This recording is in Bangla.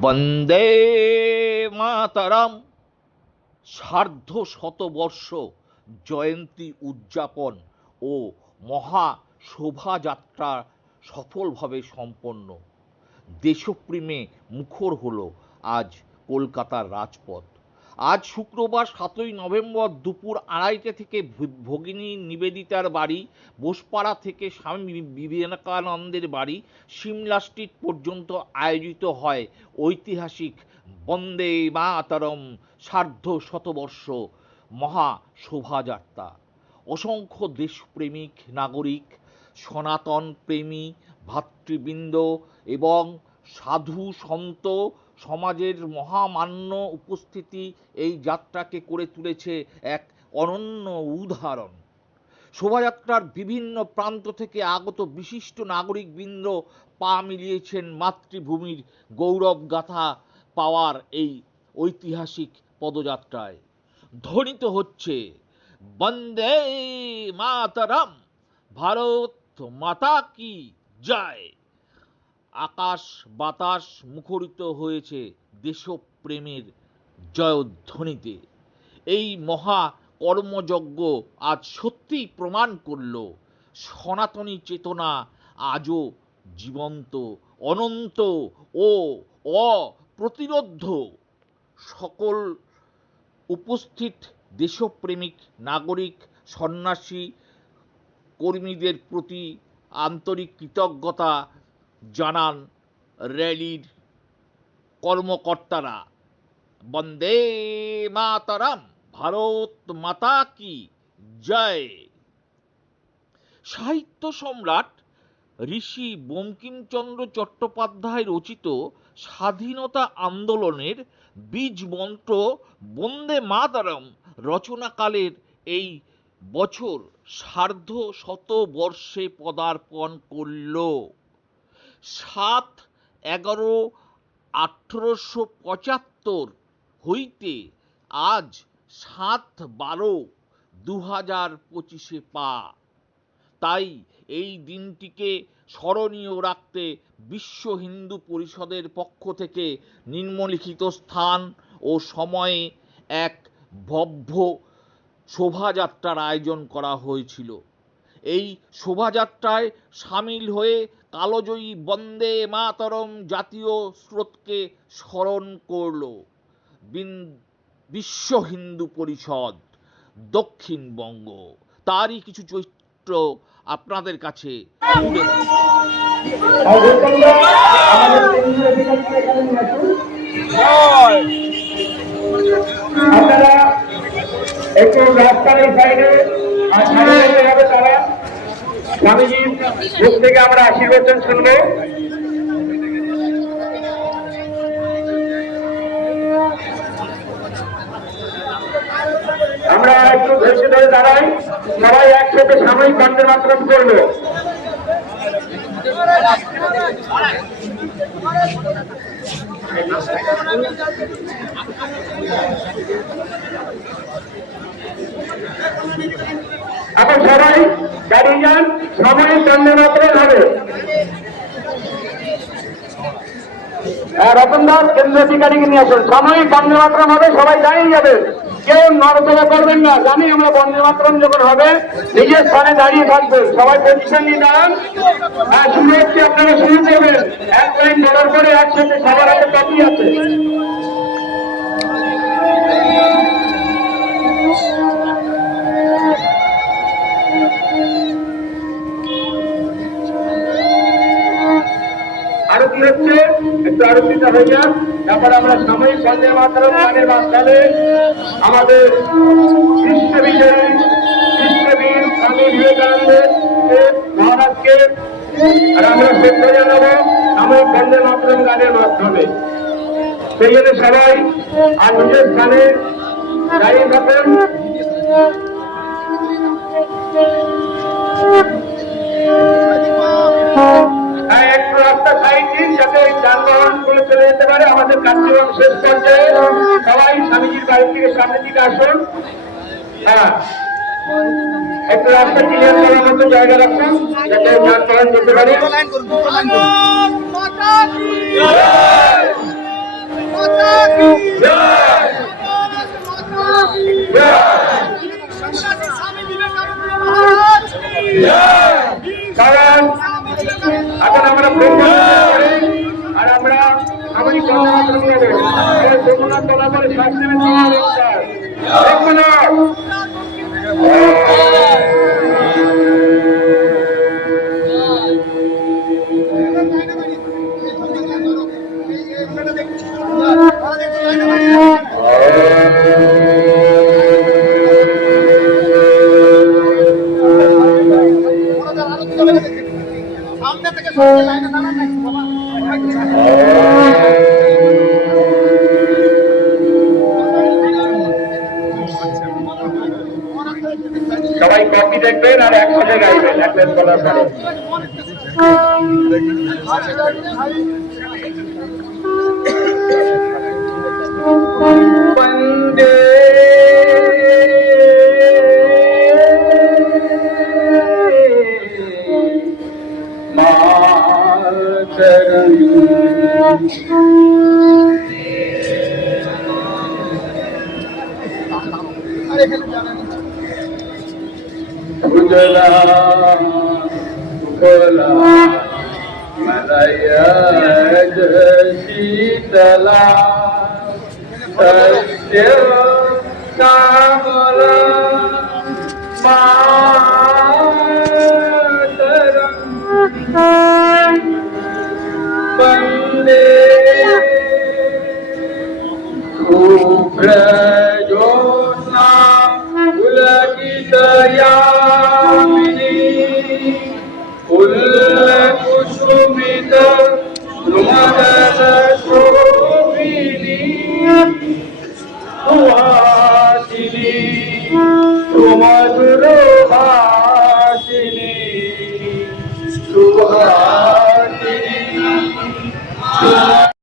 বন্দে মাতারাম। সার্ধ শতবর্ষ জয়ন্তী উদযাপন ও মহা শোভাযাত্রা সফলভাবে সম্পন্ন। দেশপ্রেমে মুখর হল আজ কলকাতার রাজপথ। আজ শুক্রবার সাতই নভেম্বর দুপুর আড়াইটে থেকে ভগিনী নিবেদিতার বাড়ি, বোসপাড়া থেকে স্বামী বিবেকানন্দের বাড়ি, সিমলা স্ট্রিট পর্যন্ত আয়োজিত হয় ঐতিহাসিক বন্দে মাতরম সার্ধ শতবর্ষ মহা শোভাযাত্রা অসংখ্য দেশপ্রেমিক, নাগরিক, সনাতন প্রেমী, ভাতৃবৃন্দ এবং সাধু সন্ত সমাজের মহামান্য উপস্থিতি এই যাত্রাকে করে তুলেছে এক অনন্য উদাহরণ। শোভাযাত্রার বিভিন্ন প্রান্ত থেকে আগত বিশিষ্ট নাগরিকবৃন্দ পা মিলিয়েছেন মাতৃভূমির গৌরব গাথা পাওয়ার এই ঐতিহাসিক পদযাত্রায়। ধ্বনিত হচ্ছে, বন্দে মাতরম, ভারত মাতা কি জয়। আকাশ বাতাস মুখরিত হয়েছে দেশপ্রেমের জয়ধ্বনিতে। এই মহা কর্মযজ্ঞ আজ সত্যিই প্রমাণ করল, সনাতনী চেতনা আজও জীবন্ত, অনন্ত ও অপ্রতিরোধ্য। সকল উপস্থিত দেশপ্রেমিক, নাগরিক, সন্ন্যাসী, কর্মীদের প্রতি আন্তরিক কৃতজ্ঞতা জানান র্যালির কর্মকর্তারা, বন্দে মাতারাম, ভারত মাতা কি জয়। সাহিত্য সম্রাট ঋষি বঙ্কিমচন্দ্র চট্টোপাধ্যায় রচিত স্বাধীনতা আন্দোলনের বীজ মন্ত্র বন্দে মাতারম রচনাকালের এই বছর সার্ধ শত বর্ষে পদার্পণ করল। সাত এগারো আঠেরোশো পঁচাত্তর হইতে আজ সাত বারো দু হাজার পঁচিশে পা। তাই এই দিনটিকে স্মরণীয় রাখতে বিশ্ব হিন্দু পরিষদের পক্ষ থেকে নিম্নলিখিত স্থান ও সময়ে এক ভব্য শোভাযাত্রার আয়োজন করা হয়েছিল। এই শোভাযাত্রায় সামিল হয়ে কালোজয়ী বন্দে মাতরম জাতীয় স্রোতকে স্মরণ করল বিশ্ব হিন্দু পরিষদ দক্ষিণবঙ্গ তারই কিছু চরিত্র আপনাদের কাছে আপনারা একটু রাস্তার সাইডে তারা। স্বামীজির মুখ থেকে আমরা আশীর্বাদ শুনব আমরা একটু ধৈর্য ধরে দাঁড়াই। সবাই একসাথে সাময়িক বন্ধের মাত্রাম করব। এখন সবাই দাঁড়িয়ে যান। সাময়িক বন্ধের মাত্রাম হবে হ্যাঁ, রতন অধিকারীকে নিয়ে আসুন। সাময়িক বন্দে মাতরম হবে সবাই দাঁড়িয়ে যাবে। কেউ নড়চড়া করবেন না জানি আমরা বন্দে মাতরম যখন হবে নিজের স্থানে দাঁড়িয়ে থাকবেন সবাই পজিশন নিয়ে দাঁড়ান। হ্যাঁ শুরু হচ্ছে আপনারা শুরু করবেন। এক লাইন বলার পরে একসাথে সবার হাতে কপি আছে। আরতিটা হয়ে যাক তারপর আমরা সাময়িক বন্দে মাতরম গানের মাঝখানে আমাদের বিশ্ববিজয়ী বিশ্ববীর স্বামী বিবেকানন্দের মহারাজকে আমরা শ্রদ্ধা জানাব। সাময়িক বন্দে মাতরম গানের মাধ্যমে। সেই জন্য সবাই আর নিজের স্থানে দাঁড়িয়ে থাকেন। হ্যাঁ, একটু রাস্তা সাইড যাতে যেতে পারে, আমাদের কার্যক্রম শেষ পর্যায়ে। সবাই স্বামীজির বাড়ি থেকে সামনের দিকে আসুন। হ্যাঁ। একটু রাস্তা ক্লিয়ার করার মতো জায়গা রাখুন, যাতে যানবাহন যেতে পারে। মাতা সামনে থেকে সরকার লাইনে দাঁড়ান বাবা দেখবেন আর একসাথে গাইবেন এক প্লেট করার পরে ઉજલા ઉગલા મનય શીતલા સત્ય કામલ માતરમ વંદે ઉગ્ર